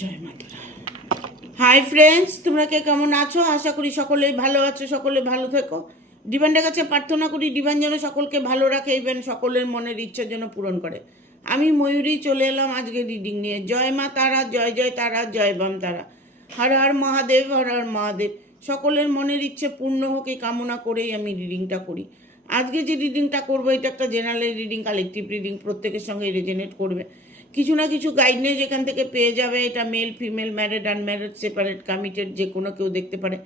জয় মাতারা। Hi friends, তোমরা কে কেমন আছো? আশা করি সকলেই ভালো আছো, সকলে ভালো থেকো। ডিভাইনের কাছে প্রার্থনা করি ডিভাইন যেন সকলকে ভালো রাখে, ইভেন সকলের মনের ইচ্ছার জন্য পূরণ করে। আমি ময়ূরী চলে এলাম আজকে রিডিং নিয়ে। জয় মা তারা, জয় জয় তারা, জয় বাম তারা। হর হর মহাদেব, হর হর মহাদেব। সকলের মনের ইচ্ছে পূর্ণ হোক এই কামনা করেই আমি রিডিংটা করি। আজকে যে রিডিংটা করবো এটা একটা জেনারেল রিডিং, কালেকটিভ রিডিং, প্রত্যেকের সঙ্গে রেজনেট করবে। কিছু না কিছু গাইডলাইন এখান থেকে পেয়ে যাবে। এটা male female, married unmarried, separate committed, যে কোনো কেউ দেখতে পারে।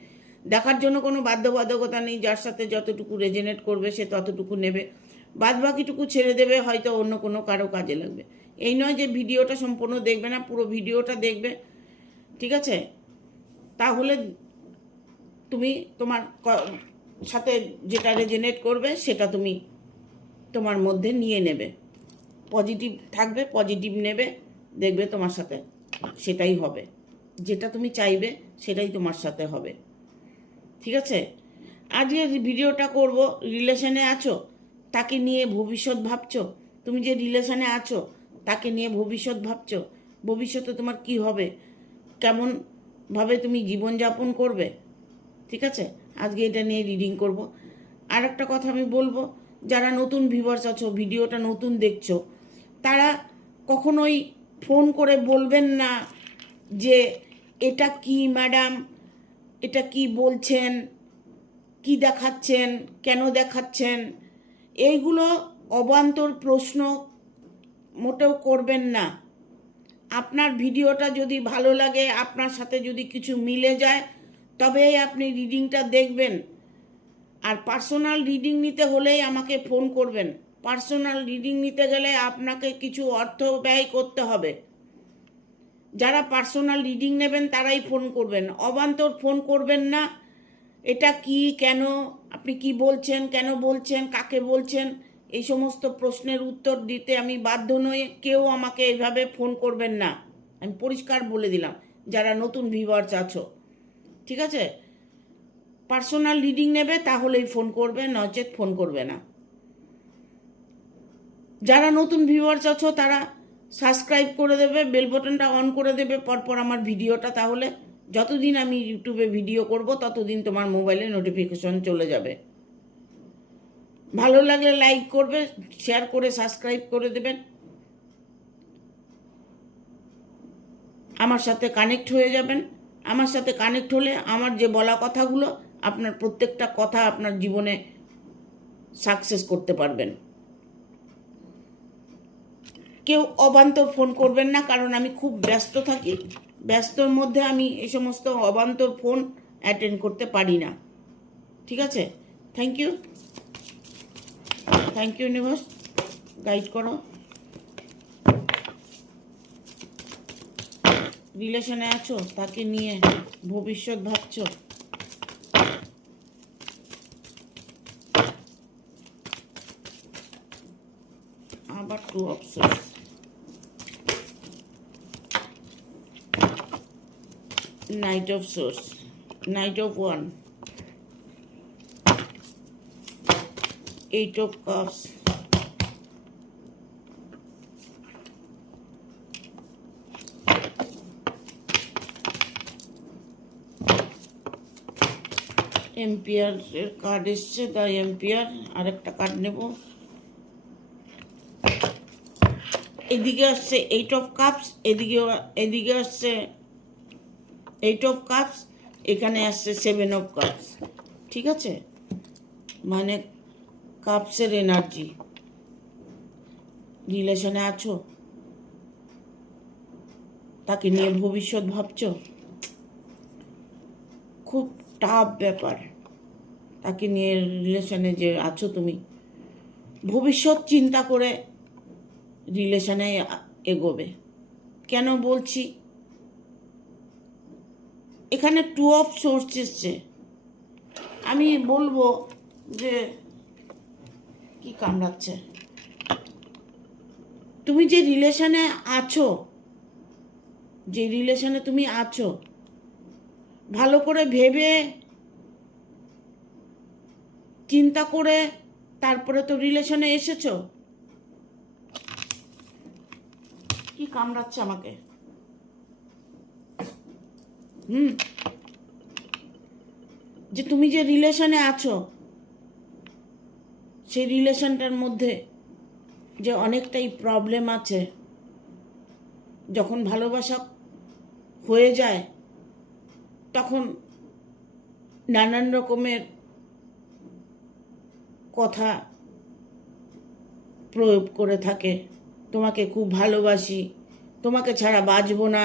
দেখার জন্য কোনো বাধ্যবাধকতা নেই। যার সাথে যতটুকু রেজনেট করবে সে ততটুকু নেবে, বাদ বাকিটুকু ছেড়ে দেবে, হয়তো অন্য কোনো কারো কাজে লাগবে। এই নয় যে ভিডিওটা সম্পূর্ণ দেখবে না, পুরো ভিডিওটা দেখবে, ঠিক আছে? তাহলে তুমি তোমার সাথে যেটা রেজনেট করবে সেটা তুমি তোমার মধ্যে নিয়ে নেবে। পজিটিভ থাকবে, পজিটিভ নেবে, দেখবে তোমার সাথে সেটাই হবে। যেটা তুমি চাইবে সেটাই তোমার সাথে হবে, ঠিক আছে? আজকে ভিডিওটা করব, রিলেশনে আছো তাকে নিয়ে ভবিষ্যৎ ভাবছো। তুমি যে রিলেশনে আছো তাকে নিয়ে ভবিষ্যৎ ভাবছো। ভবিষ্যতে তোমার কি হবে, কেমনভাবে তুমি জীবনযাপন করবে, ঠিক আছে? আজকে এটা নিয়ে রিডিং করব। আর একটা কথা আমি বলবো, যারা নতুন ভিউয়ার্স আছো, ভিডিওটা নতুন দেখছো, তারা কখনোই ফোন করে বলবেন না যে এটা কি ম্যাডাম, এটা কি বলছেন, কি দেখাচ্ছেন, কেন দেখাচ্ছেন। এইগুলো অবান্তর প্রশ্ন মোটেও করবেন না। আপনার ভিডিওটা যদি ভালো লাগে, আপনার সাথে যদি কিছু মিলে যায়, তবেই আপনি রিডিংটা দেখবেন। আর পার্সোনাল রিডিং নিতে হলেই আমাকে ফোন করবেন। পার্সোনাল রিডিং নিতে গেলে আপনাকে কিছু অর্থ ব্যয় করতে হবে। যারা পার্সোনাল রিডিং নেবেন তারাই ফোন করবেন, অবান্তর ফোন করবেন না। এটা কি, কেন, আপনি কি বলছেন, কেন বলছেন, কাকে বলছেন, এই সমস্ত প্রশ্নের উত্তর দিতে আমি বাধ্য নই। কেউ আমাকে এইভাবে ফোন করবেন না, আমি পরিষ্কার বলে দিলাম। যারা নতুন ভিউয়ার্স আছো, ঠিক আছে? পার্সোনাল রিডিং নেবে তাহলেই ফোন করবে, নচেত ফোন করবে না। যারা নতুন ভিউয়ার্স আছো তারা সাবস্ক্রাইব করে দেবে, বেল বাটনটা অন করে দেবে পরপর আমার ভিডিওটা। তাহলে যতদিন আমি ইউটিউবে ভিডিও করব ততদিন তোমার মোবাইলে নোটিফিকেশন চলে যাবে। ভালো লাগলে লাইক করবে, শেয়ার করে সাবস্ক্রাইব করে দেবেন। আমার সাথে কানেক্ট হয়ে যাবেন। আমার সাথে কানেক্ট হলে আমার যে বলা কথাগুলো, আপনার প্রত্যেকটা কথা আপনার জীবনে সাকসেস করতে পারবেন। কেউ অবান্তর ফোন করবেন না, কারণ আমি খুব ব্যস্ত থাকি। ব্যস্তর মধ্যে আমি এই সমস্ত অবান্তর ফোন অ্যাটেন্ড করতে পারি না, ঠিক আছে? Thank you, thank you universe, guide করো। রিলেশনে আছো তাকে নিয়ে ভবিষ্যৎ ভাবছো, আবার two of swords, knight of swords, knight of ওয়ান, এইট অফ কাপস, এম্পিয়ারের কার্ড এসছে, দ্য এম্পিয়ার। আর একটা কার্ড নেব। এদিকে আসছে এইট অফ কাপস, এদিকে আসছে এইট অফ কাপস, এখানে আসছে সেভেন অফ কাপস, ঠিক আছে? মানে কাপসের এনার্জি। রিলেশনে আছো তাকে নিয়ে ভবিষ্যৎ ভাবছো, খুব টাফ ব্যাপার। তাকে নিয়ে রিলেশনে যে আছো তুমি, ভবিষ্যৎ চিন্তা করে রিলেশনে এগোবে। কেন বলছি, এখানে টু অফ সোর্স এসছে। আমি বলবো যে কি কামড়াচ্ছে, তুমি যে রিলেশনে আছো, যে রিলেশনে তুমি আছো, ভালো করে ভেবে চিন্তা করে তারপরে তো রিলেশনে এসেছো। কি কামড়াচ্ছে আমাকে, যে তুমি যে রিলেশনে আছো, সেই রিলেশনটার মধ্যে যে অনেকটাই প্রবলেম আছে। যখন ভালোবাসা হয়ে যায় তখন নানান রকমের কথা প্রয়োগ করে থাকে। তোমাকে খুব ভালোবাসি, তোমাকে ছাড়া বাঁচবো না,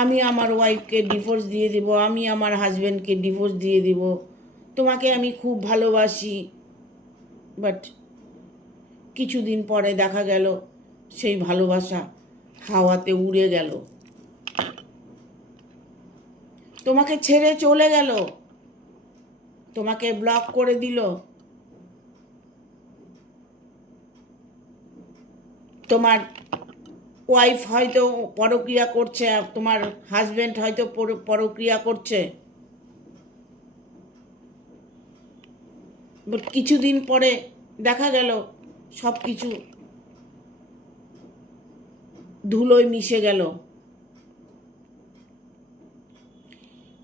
আমি আমার ওয়াইফকে ডিভোর্স দিয়ে দিব, আমি আমার হাজব্যান্ডকে ডিভোর্স দিয়ে দিব, তোমাকে আমি খুব ভালোবাসি। বাট কিছুদিন পরে দেখা গেল সেই ভালোবাসা হাওয়াতে উড়ে গেল, তোমাকে ছেড়ে চলে গেল, তোমাকে ব্লক করে দিল। তোমার ওয়াইফ হয়তো পরক্রিয়া করছে, তোমার হাজব্যান্ড হয়তো পরক্রিয়া করছে। বাট কিছুদিন পরে দেখা গেল সব কিছু ধুলোয় মিশে গেল।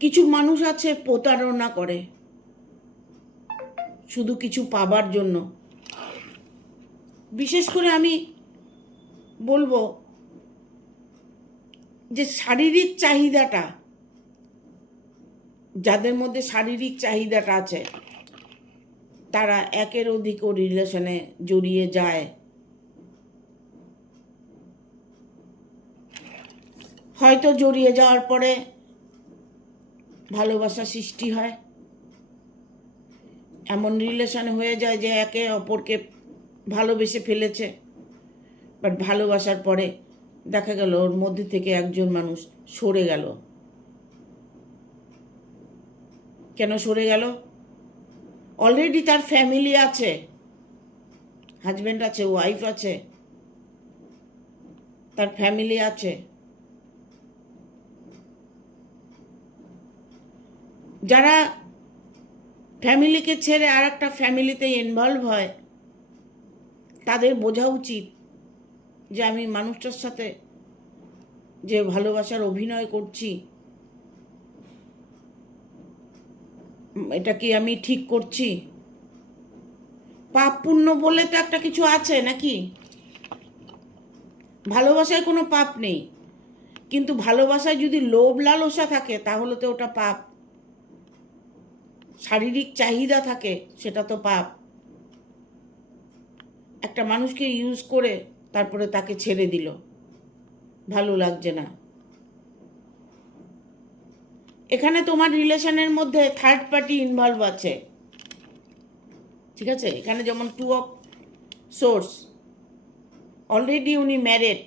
কিছু মানুষ আছে প্রতারণা করে শুধু কিছু পাবার জন্য। বিশেষ করে আমি বলবো যে শারীরিক চাহিদাটা, যাদের মধ্যে শারীরিক চাহিদাটা আছে তারা একের অধিক রিলেশনে জড়িয়ে যায়। হয়তো জড়িয়ে যাওয়ার পরে ভালোবাসা সৃষ্টি হয়, এমন রিলেশন হয়ে যায় যে একে অপরকে ভালোবেসে ফেলেছে। বাট ভালোবাসার পরে দেখা গেল ওর মধ্যে থেকে একজন মানুষ সরে গেল। কেন সরে গেল? অলরেডি তার ফ্যামিলি আছে, হাজব্যান্ড আছে, ওয়াইফ আছে, তার ফ্যামিলি আছে। যারা ফ্যামিলিকে ছেড়ে আর একটা ফ্যামিলিতে ইনভলভ হয় তাদের বোঝা উচিত যে আমি মানুষটার সাথে যে ভালোবাসার অভিনয় করছি এটা কি আমি ঠিক করছি? পাপ পুণ্য বলে তো একটা কিছু আছে নাকি? ভালোবাসায় কোনো পাপ নেই, কিন্তু ভালোবাসায় যদি লোভ লালসা থাকে তাহলে তো ওটা পাপ। শারীরিক চাহিদা থাকে সেটা তো পাপ। একটা মানুষকে ইউজ করে তারপরে তাকে ছেড়ে দিল, ভালো লাগছে না। এখানে তোমার রিলেশনের মধ্যে থার্ড পার্টি ইনভলভ আছে, ঠিক আছে? এখানে যেমন 2 অফ সোর্স, অলরেডি উনি ম্যারেড।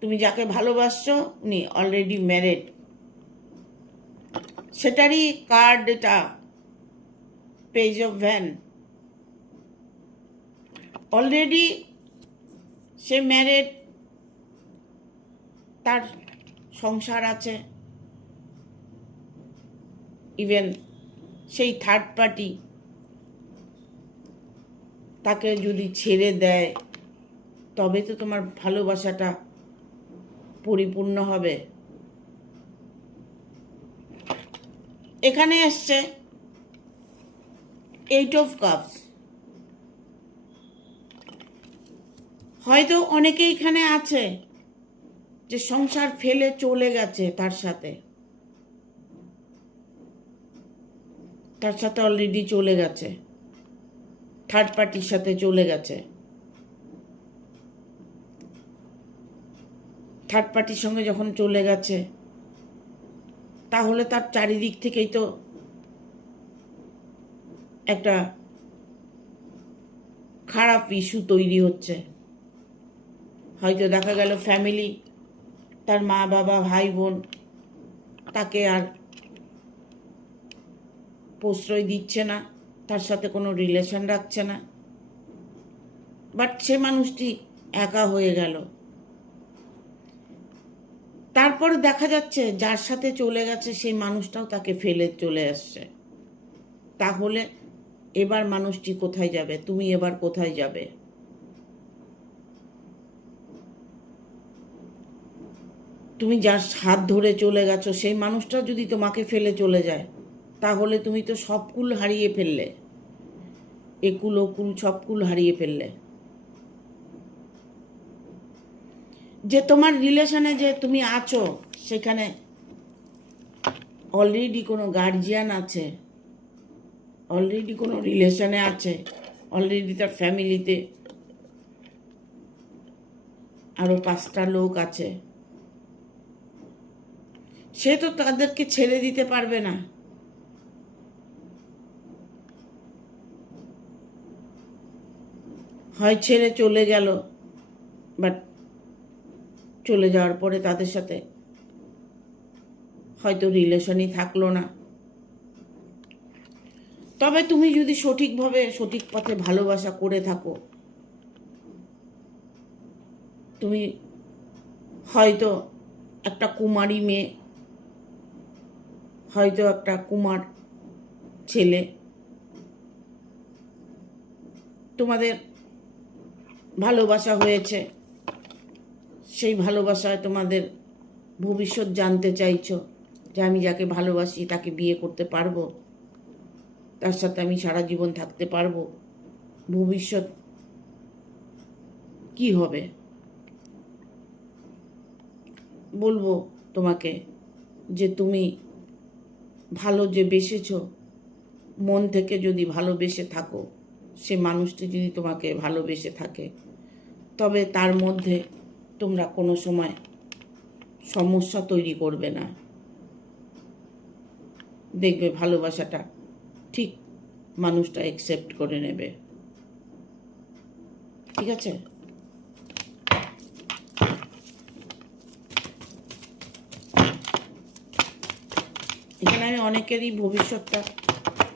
তুমি যাকে ভালোবাসছো উনি অলরেডি ম্যারেড। সেটারই কার্ড এটা, page of van. Already say married, তার সংসার আছে। ইভেন সেই থার্ড পার্টি তাকে যদি ছেড়ে দেয় তবে তো তোমার ভালোবাসাটা পরিপূর্ণ হবে। এখানে এসছে 8 অফ কাপস। হয়তো অনেকে এখানে আছে যে সংসার ফেলে চলে গেছে, তার সাথে অলরেডি চলে গেছে, থার্ড পার্টির সাথে চলে গেছে। থার্ড পার্টির সঙ্গে যখন চলে গেছে তাহলে তার চারিদিক থেকেই তো একটা খারাপ ইস্যু তৈরি হচ্ছে। হয়তো দেখা গেল ফ্যামিলি, তার মা বাবা ভাই বোন তাকে আর প্রশ্রয় দিচ্ছে না, তার সাথে কোনো রিলেশন রাখছে না। বাট সে মানুষটি একা হয়ে গেল। তারপরে দেখা যাচ্ছে যার সাথে চলে গেছে সেই মানুষটাও তাকে ফেলে চলে আসছে। তাহলে এবার মানুষটি কোথায় যাবে? তুমি এবার কোথায় যাবে? তুমি যার হাত ধরে চলে গেছো সেই মানুষটা যদি তোমাকে ফেলে চলে যায়, তাহলে তুমি তো সব কুল হারিয়ে ফেললে, একুল ওকুল সব কুল হারিয়ে ফেললে। যে তোমার রিলেশনে যে তুমি আছো সেখানে অলরেডি কোনো গার্জিয়ান আছে, অলরেডি কোনো রিলেশনে আছে, অলরেডি তার ফ্যামিলিতে আরো 5টা লোক আছে, সে তো তাদেরকে ছেড়ে দিতে পারবে না। হয় ছেড়ে চলে গেল, বাট চলে যাওয়ার পরে তাদের সাথে হয়তো রিলেশনই থাকলো না। তবে তুমি যদি সঠিকভাবে সঠিক পথে ভালোবাসা করে থাকো, তুমি হয়তো একটা কুমারী মেয়ে, হয়তো একটা কুমার ছেলে, তোমাদের ভালোবাসা হয়েছে, সেই ভালোবাসায় তোমাদের ভবিষ্যৎ জানতে চাইছো যে আমি যাকে ভালোবাসি তাকে বিয়ে করতে পারবো, তার সাথে আমি সারা জীবন থাকতে পারবো, ভবিষ্যৎ কি হবে। বলবো তোমাকে যে তুমি ভালো যে বেসেছো, মন থেকে যদি ভালোবেসে থাকো, সে মানুষটি যদি তোমাকে ভালোবেসে থাকে, তবে তার মধ্যে তোমরা কোনো সময় সমস্যা তৈরি করবে না। দেখবে ভালোবাসাটা ঠিক মানুষটা অ্যাকসেপ্ট করে নেবে। ঠিক আছে? এখানে আমি অনেকেরই ভবিষ্যৎটা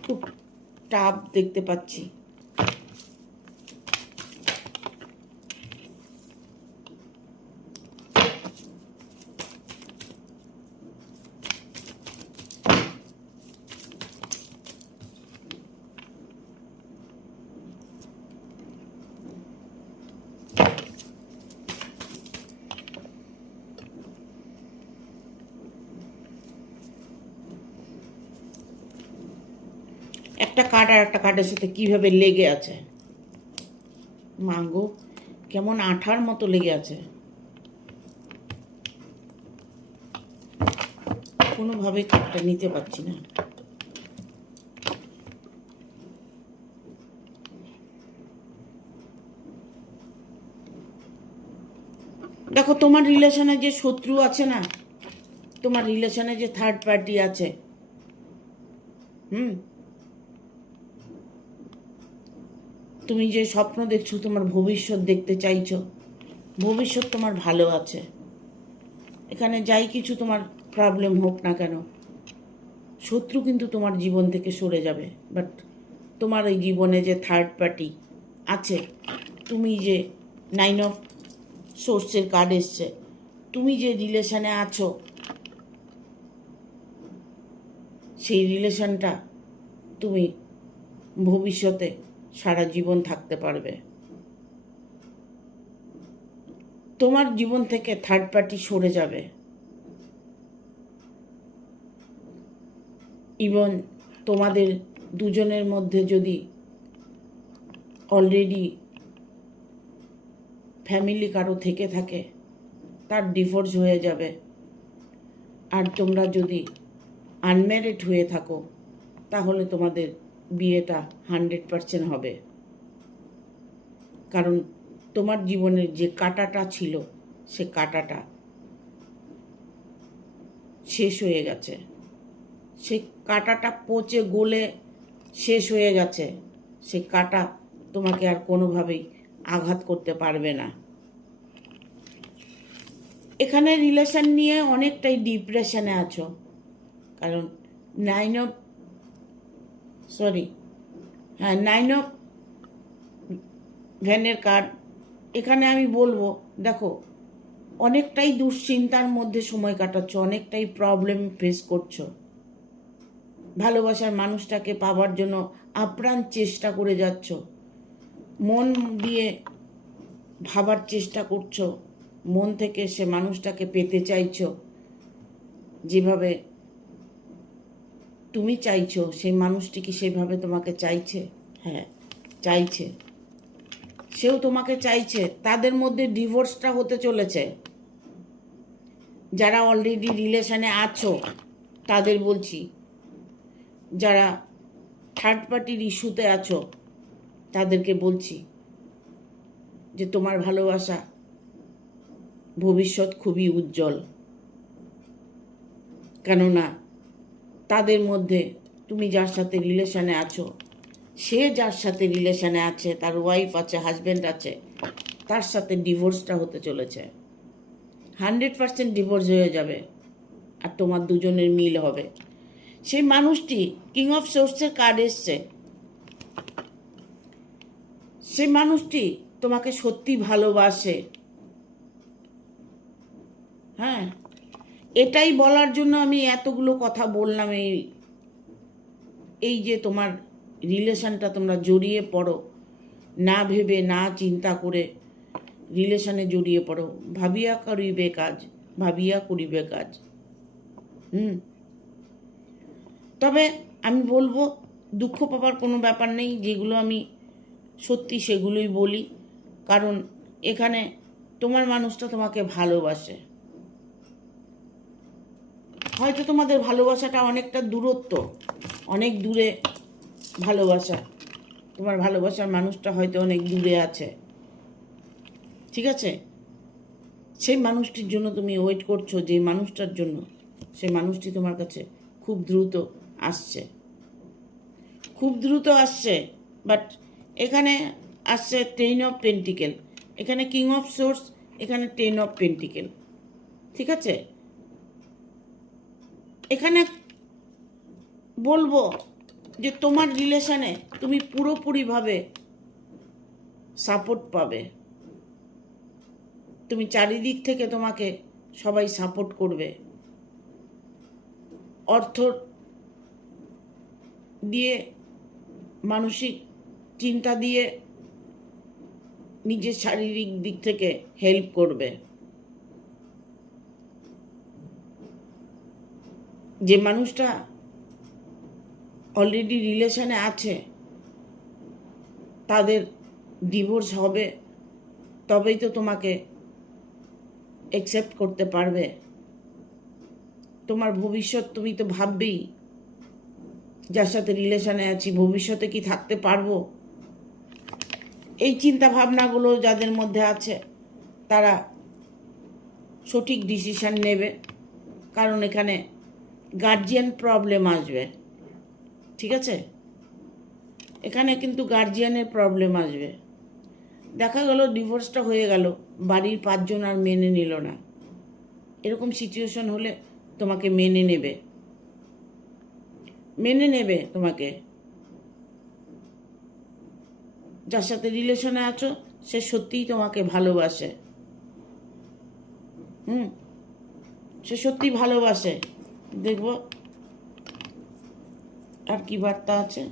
খুব টাফ দেখতে পাচ্ছি। একটা কার্ড আর একটা কার্ডের সাথে কিভাবে লেগে আছে, মা গো, কেমন আঠার মতো লেগে আছে, কোনোভাবে কার্ডটা নিতে পারছি না। দেখো, তোমার রিলেশনে যে শত্রু আছে না, তোমার রিলেশনে যে থার্ড পার্টি আছে, তুমি যে স্বপ্ন দেখছো, তোমার ভবিষ্যৎ দেখতে চাইছো, ভবিষ্যৎ তোমার ভালো আছে। এখানে যাই কিছু তোমার প্রবলেম হোক না কেন, শত্রু কিন্তু তোমার জীবন থেকে সরে যাবে। বাট তোমার এই জীবনে যে থার্ড পার্টি আছে, তুমি যে 9 অফ সোর্সের কার্ড এসছে, তুমি যে রিলেশনে আছো, সেই রিলেশনটা তুমি ভবিষ্যতে সারা জীবন থাকতে পারবে। তোমার জীবন থেকে থার্ড পার্টি সরে যাবে। ইভেন তোমাদের দুজনের মধ্যে যদি অলরেডি ফ্যামিলি কারো থেকে থাকে, তার ডিভোর্স হয়ে যাবে। আর তোমরা যদি আনম্যারিড হয়ে থাকো, তাহলে তোমাদের বিয়েটা 100% হবে। কারণ তোমার জীবনের যে কাঁটাটা ছিল, সে কাঁটাটা শেষ হয়ে গেছে, সেই কাঁটাটা পচে গলে শেষ হয়ে গেছে। সেই কাঁটা তোমাকে আর কোনোভাবেই আঘাত করতে পারবে না। এখানে রিলেশন নিয়ে অনেকটাই ডিপ্রেশনে আছো, কারণ 9 অফ ভ্যানের কার্ড। এখানে আমি বলবো, দেখো, অনেকটাই দুশ্চিন্তার মধ্যে সময় কাটাচ্ছ, অনেকটাই প্রবলেম ফেস করছো। ভালোবাসার মানুষটাকে পাওয়ার জন্য আপ্রাণ চেষ্টা করে যাচ্ছ, মন দিয়ে ভাবার চেষ্টা করছো, মন থেকে সে মানুষটাকে পেতে চাইছো, যেভাবে তুমি চাইছো সেই মানুষটি কি সেভাবে তোমাকে চাইছে? হ্যাঁ, চাইছে। সেও তোমাকে চাইছে। তাদের মধ্যে ডিভোর্সটা হতে চলেছে। যারা অলরেডি রিলেশনে আছো তাদের বলছি, যারা থার্ড পার্টির ইস্যুতে আছো তাদেরকে বলছি যে তোমার ভালোবাসা ভবিষ্যৎ খুবই উজ্জ্বল। কেননা তাদের মধ্যে তুমি যার সাথে রিলেশনে আছো, সে যার সাথে রিলেশনে আছে, তার ওয়াইফ আছে, হাজব্যান্ড আছে, তার সাথে ডিভোর্সটা হতে চলেছে। 100% ডিভোর্স হয়ে যাবে আর তোমার দুজনের মিল হবে। সেই মানুষটি কিং অফ সোর্সের কার্ড এসছে। সেই মানুষটি তোমাকে সত্যি ভালোবাসে। হ্যাঁ, এটাই বলার জন্য আমি এতগুলো কথা বললাম। এই যে তোমার রিলেশনটা তোমরা জড়িয়ে পড়ো, না ভেবে না চিন্তা করে রিলেশনে জড়িয়ে পড়ো। ভাবিয়া করিবে কাজ, ভাবিয়া করিবে কাজ। তবে আমি বলবো, দুঃখ পাবার কোনো ব্যাপার নেই। যেগুলো আমি সত্যি সেগুলোই বলি, কারণ এখানে তোমার মানুষটা তোমাকে ভালোবাসে। হয়তো তোমাদের ভালোবাসাটা অনেকটা দূরত্ব, অনেক দূরে ভালোবাসা। তোমার ভালোবাসার মানুষটা হয়তো অনেক দূরে আছে, ঠিক আছে? সেই মানুষটির জন্য তুমি ওয়েট করছো, যে মানুষটার জন্য, সেই মানুষটি তোমার কাছে খুব দ্রুত আসছে, খুব দ্রুত আসছে। বাট এখানে আসছে 10 অফ পেন্টিকেল, এখানে কিং অফ সোর্স, এখানে 10 অফ পেন্টিকেল, ঠিক আছে? এখানে বলবো যে তোমার রিলেশনে তুমি পুরোপুরিভাবে সাপোর্ট পাবে। তুমি চারিদিক থেকে তোমাকে সবাই সাপোর্ট করবে। অর্থ দিয়ে, মানসিক চিন্তা দিয়ে, নিজের শারীরিক দিক থেকে হেল্প করবে। যে মানুষটা অলরেডি রিলেশনে আছে তাদের ডিভোর্স হবে, তবেই তো তোমাকে অ্যাকসেপ্ট করতে পারবে। তোমার ভবিষ্যৎ তুমি তো ভাববেই, যার সাথে রিলেশনে আছি ভবিষ্যতে কি থাকতে পারবো, এই চিন্তা ভাবনাগুলো যাদের মধ্যে আছে তারা সঠিক ডিসিশন নেবে। কারণ এখানে গার্জিয়ান প্রবলেম আসবে, ঠিক আছে? এখানে কিন্তু গার্জিয়ানের প্রবলেম আসবে। দেখা গেল ডিভোর্সটা হয়ে গেল, বাড়ির 5 জন আর মেনে নিল না। এরকম সিচুয়েশন হলে তোমাকে মেনে নেবে, মেনে নেবে তোমাকে। যার সাথে রিলেশনে আছো সে সত্যিই তোমাকে ভালোবাসে। সে সত্যি ভালোবাসে। দেখবো আর কি বার্তা আছে।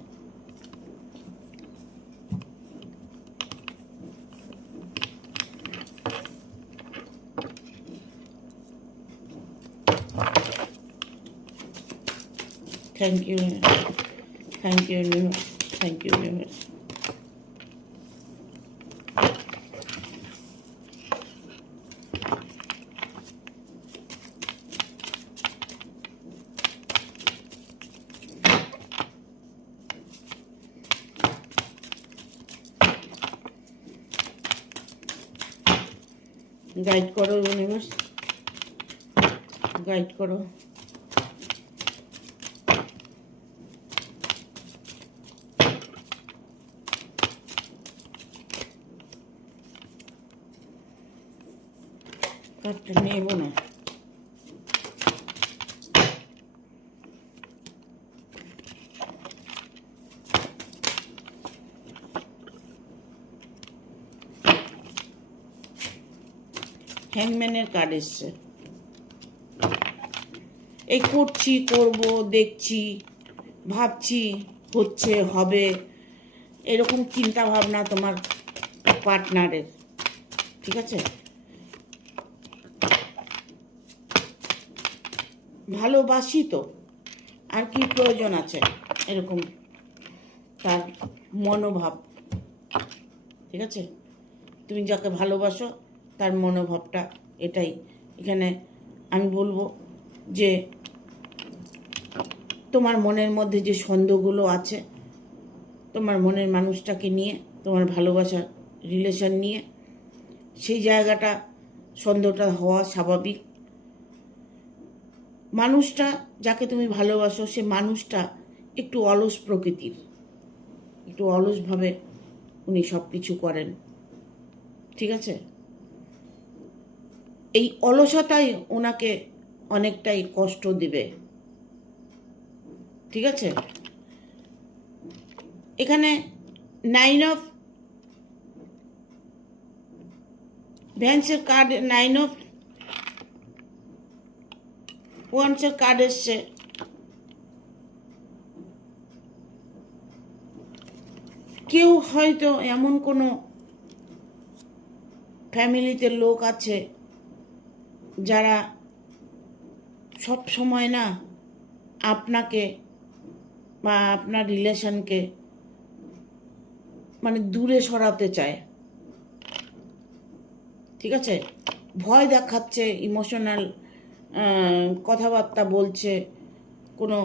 Thank you, thank you, thank you very much. Guide করো ইউনিভার্স, গাইড করো। কার্ডটা নেব না। হ্যাংম্যানের কার্ড এসছে। এই করছি, করব, দেখছি, ভাবছি, হচ্ছে, হবে, এরকম চিন্তা ভাবনা তোমার পার্টনারের, ঠিক আছে? ভালোবাসি তো, আর কি প্রয়োজন আছে, এরকম তার মনোভাব। ঠিক আছে, তুমি যাকে ভালোবাসো তার মনোভাবটা এটাই। এখানে আমি বলবো যে তোমার মনের মধ্যে যে সন্দেহগুলো আছে, তোমার মনের মানুষটাকে নিয়ে, তোমার ভালোবাসার রিলেশন নিয়ে, সেই জায়গাটা সন্দেহটা হওয়া স্বাভাবিক। মানুষটা যাকে তুমি ভালোবাসো সে মানুষটা একটু অলস প্রকৃতির, একটু অলসভাবে উনি সব কিছু করেন। ঠিক আছে, এই অলসতাই ওনাকে অনেকটাই কষ্ট দিবে। ঠিক আছে, এখানে 9 অফ ভ্যান্সের কার্ড, 9 অফ ওয়ান্সের কার্ড এসছে। কেউ হয়তো এমন কোনো ফ্যামিলিতে লোক আছে যারা সব সময় না আপনাকে বা আপনার রিলেশনকে মানে দূরে সরাতে চায়। ঠিক আছে, ভয় দেখাচ্ছে, ইমোশনাল কথাবার্তা বলছে, কোনো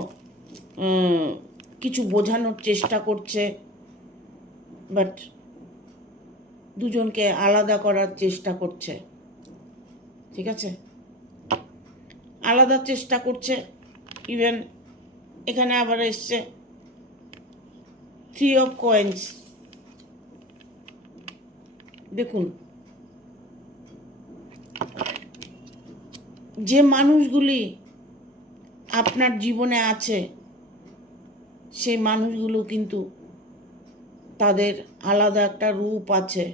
কিছু বোঝানোর চেষ্টা করছে, বাট দুজনকে আলাদা করার চেষ্টা করছে। ঠিক আছে, আলাদা চেষ্টা করছে। ইভেন এখানে আবার এসছে 3 অফ কয়েন্স। দেখুন, যে মানুষগুলি আপনার জীবনে আছে সেই মানুষগুলো কিন্তু তাদের আলাদা একটা রূপ আছে।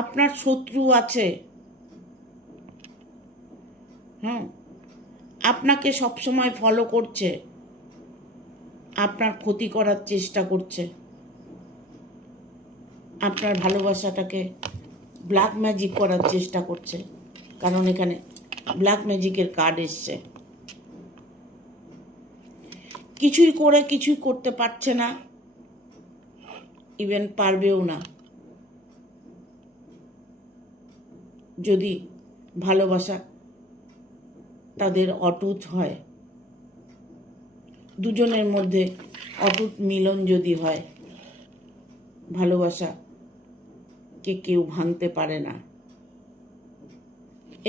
আপনার শত্রু আছে, আপনাকে সবসময় ফলো করছে, আপনার ক্ষতি করার চেষ্টা করছে, আপনার ভালোবাসাটাকে ব্ল্যাক ম্যাজিক করার চেষ্টা করছে। কারণ এখানে ব্ল্যাক ম্যাজিকের কার্ড এসছে। কিছুই করতে পারছে না, ইভেন পারবেও না যদি ভালোবাসা তাদের অটুট হয়। দুজনের মধ্যে অটুট মিলন যদি হয়, ভালোবাসাকে কেউ ভাঙতে পারে না।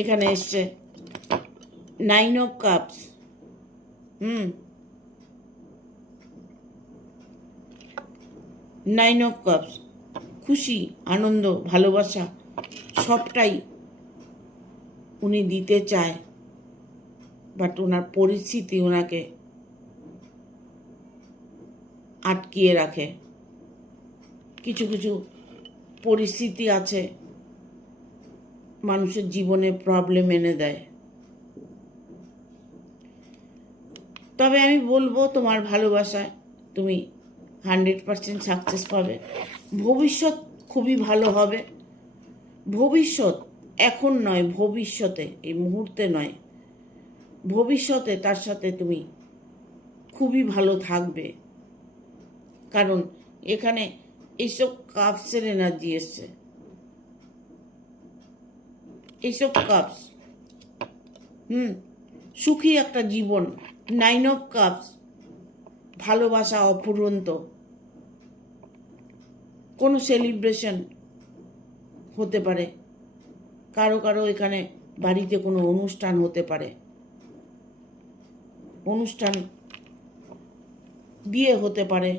এখানে এসছে 9 অফ কাপস। 9 অফ কাপস, খুশি, আনন্দ, ভালোবাসা সবটাই উনি দিতে চায়, বাট ওনার পরিস্থিতি ওনাকে আটকিয়ে রাখে। কিছু কিছু পরিস্থিতি আছে মানুষের জীবনে প্রবলেম এনে দেয়। তবে আমি বলবো তোমার ভালোবাসায় তুমি 100% সাকসেস পাবে। ভবিষ্যৎ খুবই ভালো হবে। ভবিষ্যৎ এখন নয়, ভবিষ্যতে, এই মুহূর্তে নয়, ভবিষ্যতে তার সাথে তুমি খুবই ভালো থাকবে। কারণ এখানে এইসব কাপসের এনার্জি এসছে, এইসব কাপস, সুখী একটা জীবন। 9 অফ কাপস, ভালোবাসা অফুরন্ত, কোনো সেলিব্রেশন হতে পারে, কারো কারো এখানে বাড়িতে কোনো অনুষ্ঠান হতে পারে, অনুষ্ঠান, বিয়ে হতে পারে,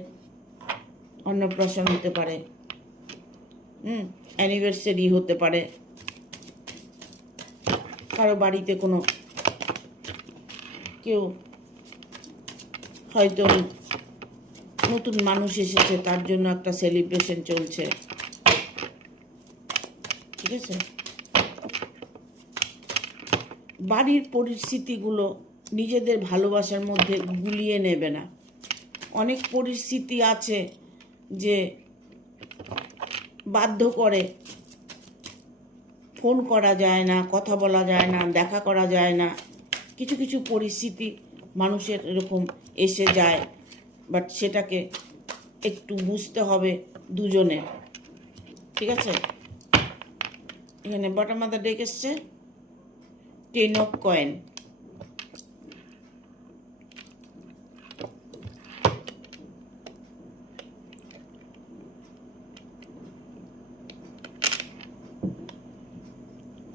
অন্নপ্রাশন হতে পারে, অ্যানিভার্সারি হতে পারে, কারো বাড়িতে কোনো কেউ হয়তো নতুন মানুষ এসেছে, তার জন্য একটা সেলিব্রেশন চলছে। ঠিক আছে, বাড়ির পরিস্থিতিগুলো নিজেদের ভালোবাসার মধ্যে গুলিয়ে নেবে না। অনেক পরিস্থিতি আছে যে বাধ্য করে ফোন করা যায় না, কথা বলা যায় না, দেখা করা যায় না। কিছু কিছু পরিস্থিতি মানুষের এরকম এসে যায়, বাট সেটাকে একটু বুঝতে হবে দুজনে, ঠিক আছে? এখানে বটম অফ দ্য ডেক এসছে 10 অফ কয়েন।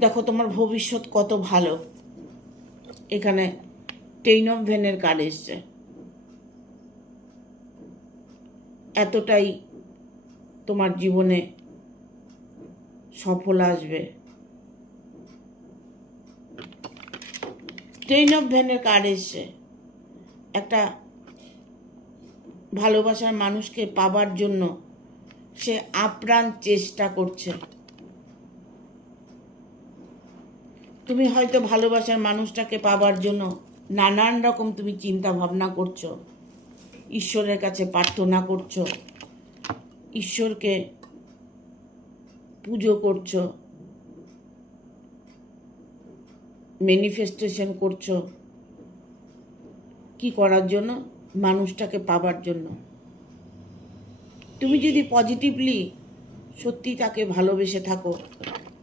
দেখো তোমার ভবিষ্যৎ কত ভালো। এখানে 10 অফ ভেনের কার্ড এসছে। এতটাই তোমার জীবনে সফল আসবে। 10 অফ ভেনের কার্ড এসছে। একটা ভালোবাসার মানুষকে পাবার জন্য সে আপ্রাণ চেষ্টা করছে। তুমি হয়তো ভালোবাসার মানুষটাকে পাবার জন্য নানান রকম তুমি চিন্তা ভাবনা করছো, ঈশ্বরের কাছে প্রার্থনা করছো, ঈশ্বরকে পুজো করছো, ম্যানিফেস্টেশন করছো। কি করার জন্য? মানুষটাকে পাবার জন্য। তুমি যদি পজিটিভলি সত্যি তাকে ভালোবেসে থাকো,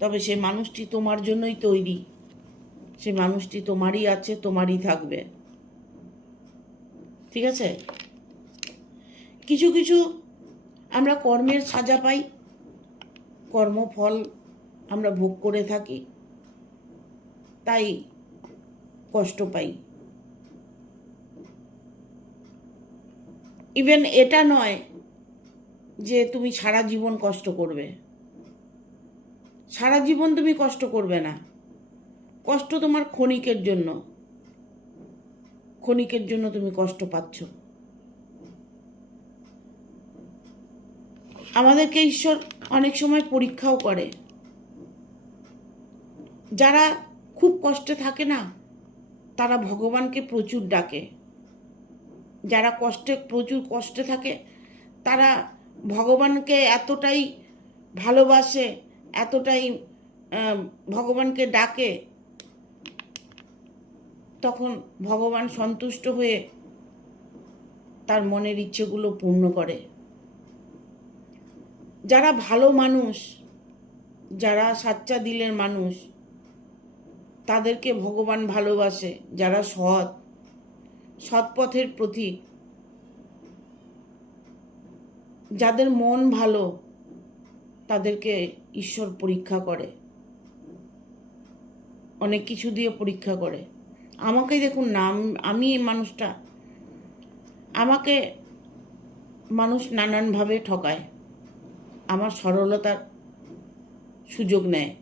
তবে সে মানুষটি তোমার জন্যই তৈরি। সে মানুষটি তোমারই আছে, তোমারই থাকবে, ঠিক আছে? কিছু কিছু আমরা কর্মের সাজা পাই, কর্মফল আমরা ভোগ করে থাকি, তাই কষ্ট পাই। ইভেন এটা নয় যে তুমি সারা জীবন কষ্ট করবে। সারা জীবন তুমি কষ্ট করবে না। কষ্ট তোমার ক্ষণিকের জন্য। ক্ষণিকের জন্য তুমি কষ্ট পাচ্ছ। আমাদেরকে ঈশ্বর অনেক সময় পরীক্ষাও করে। যারা খুব কষ্টে থাকে না, তারা ভগবানকে প্রচুর ডাকে। যারা প্রচুর কষ্টে থাকে, তারা ভগবানকে এতটাই ভালোবাসে, এতটাই ভগবানকে ডাকে, তখন ভগবান সন্তুষ্ট হয়ে তার মনের ইচ্ছেগুলো পূর্ণ করে। যারা ভালো মানুষ, যারা সাচ্চা দিলের মানুষ, তাদেরকে ভগবান ভালোবাসে। যারা সৎ পথের প্রতীক, যাদের মন ভালো, তাদেরকে ঈশ্বর পরীক্ষা করে, অনেক কিছু দিয়ে পরীক্ষা করে। আমাকে দেখুন না, আমি এই মানুষটা, আমাকে মানুষ নানানভাবে ঠকায়, আমার সরলতার সুযোগ নেয়।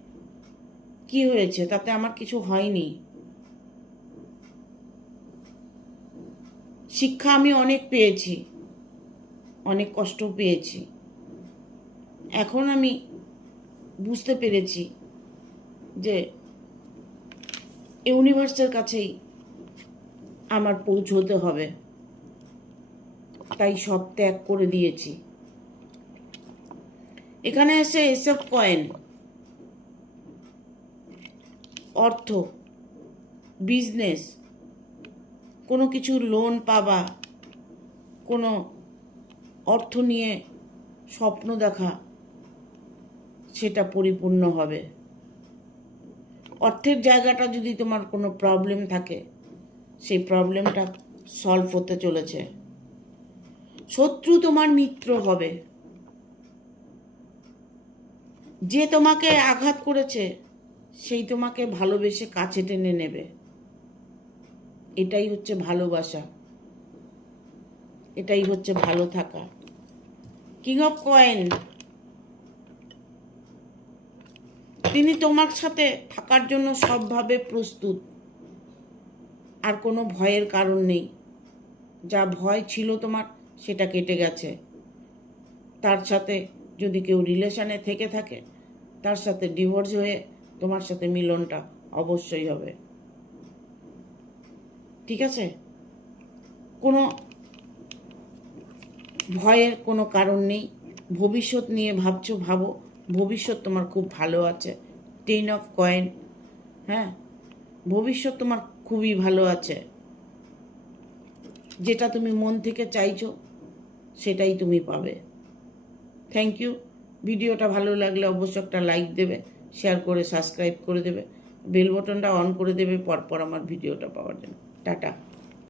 কি হয়েছে? তাতে আমার কিছু হয়নি। শিক্ষা আমি অনেক পেয়েছি, অনেক কষ্ট পেয়েছি। এখন আমি বুঝতে পেরেছি যে ইউনিভার্সের কাছেই আমার পৌঁছতে হবে, তাই সব ত্যাগ করে দিয়েছি। এখানে এসে এসব কয়েন, অর্থ, বিজনেস, কোনো কিছু লোন পাবা, কোনো অর্থ নিয়ে স্বপ্ন দেখা, সেটা পরিপূর্ণ হবে। অর্থের জায়গাটা যদি তোমার কোনো প্রবলেম থাকে, সেই প্রবলেমটা সলভ হতে চলেছে। শত্রু তোমার মিত্র হবে। যে তোমাকে আঘাত করেছে, সেই তোমাকে ভালোবেসে কাছে টেনে নেবে। এটাই হচ্ছে ভালোবাসা, এটাই হচ্ছে ভালো থাকা। কিং অফ কয়েন, তিনি তোমার সাথে থাকার জন্য সবভাবে প্রস্তুত। আর কোনো ভয়ের কারণ নেই। যা ভয় ছিল তোমার, সেটা কেটে গেছে। তার সাথে যদি কেউ রিলেশনে থেকে থাকে, তার সাথে ডিভোর্স হয়ে তোমার সাথে মিলনটা অবশ্যই হবে, ঠিক আছে? কোনো ভয়ের কোনো কারণ নেই। ভবিষ্যৎ নিয়ে ভাবছো, ভাবো। ভবিষ্যৎ তোমার খুব ভালো আছে, 10 অফ কয়েন। হ্যাঁ, ভবিষ্যৎ তোমার খুবই ভালো আছে। যেটা তুমি মন থেকে চাইছো সেটাই তুমি পাবে। Thank you. ভিডিওটা ভালো লাগলে অবশ্যই একটা লাইক দেবে, শেয়ার করে সাবস্ক্রাইব করে দেবে, বেল বটনটা অন করে দেবে পরপর আমার ভিডিওটা পাওয়ার জন্য। টাটা।